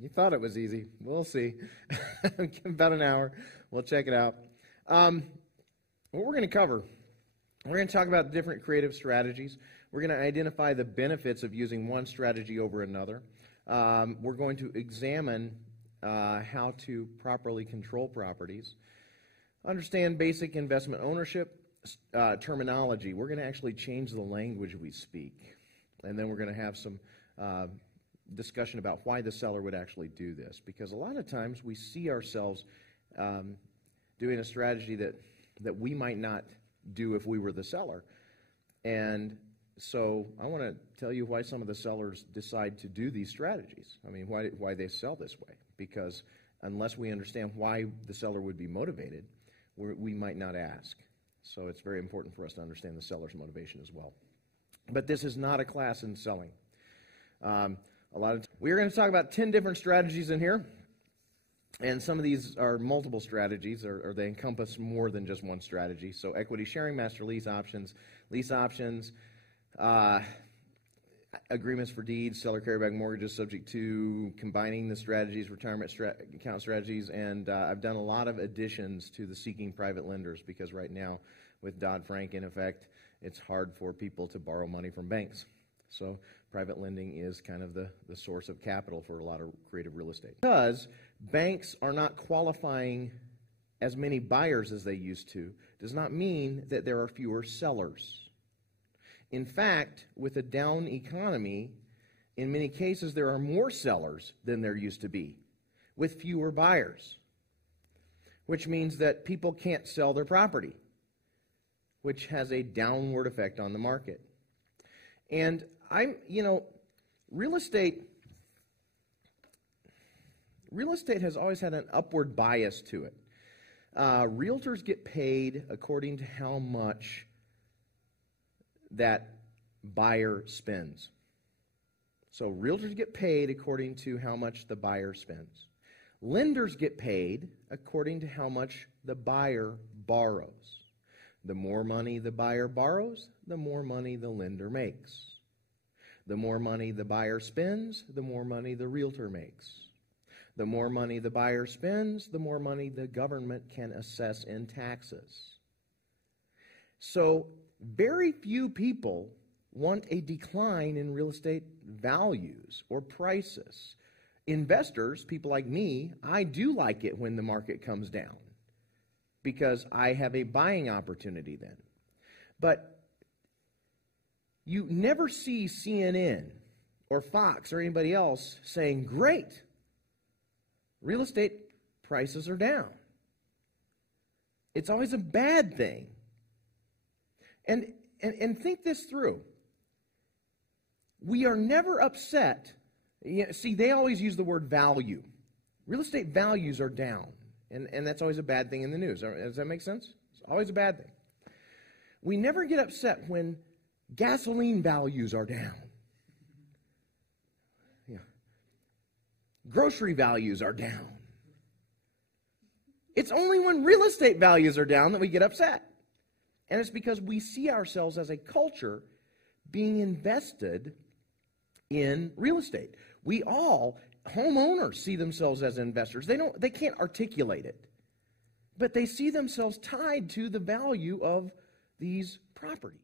You thought it was easy. We'll see. About an hour. We'll check it out. What we're going to cover, we're going to talk about different creative strategies. We're going to identify the benefits of using one strategy over another. We're going to examine how to properly control properties, understand basic investment ownership terminology. We're going to actually change the language we speak. And then we're going to have some discussion about why the seller would actually do this, because a lot of times we see ourselves doing a strategy that we might not do if we were the seller. And so I want to tell you why some of the sellers decide to do these strategies. I mean, why they sell this way, because unless we understand why the seller would be motivated, we might not ask. So it's very important for us to understand the seller's motivation as well. But this is not a class in selling. We're going to talk about 10 different strategies in here, and some of these are multiple strategies, or they encompass more than just one strategy. So equity sharing, master lease options, agreements for deeds, seller carryback mortgages subject to combining the strategies, retirement account strategies, and I've done a lot of additions to the seeking private lenders, because right now with Dodd-Frank in effect, it's hard for people to borrow money from banks. So private lending is kind of the source of capital for a lot of creative real estate. Because banks are not qualifying as many buyers as they used to, does not mean that there are fewer sellers. In fact, with a down economy, in many cases there are more sellers than there used to be, with fewer buyers, which means that people can't sell their property, which has a downward effect on the market. And real estate has always had an upward bias to it. Realtors get paid according to how much that buyer spends. So realtors get paid according to how much the buyer spends. Lenders get paid according to how much the buyer borrows. The more money the buyer borrows, the more money the lender makes. The more money the buyer spends, the more money the realtor makes. The more money the buyer spends, the more money the government can assess in taxes. So very few people want a decline in real estate values or prices. Investors, people like me, I do like it when the market comes down, because I have a buying opportunity then. But you never see CNN or Fox or anybody else saying, great, real estate prices are down. It's always a bad thing. And think this through. We are never upset. See, they always use the word value. Real estate values are down. And that's always a bad thing in the news. Does that make sense? It's always a bad thing. We never get upset when gasoline values are down. Yeah. Grocery values are down. It's only when real estate values are down that we get upset. And it's because we see ourselves as a culture being invested in real estate. We all, homeowners, see themselves as investors. They can't articulate it, but they see themselves tied to the value of these properties.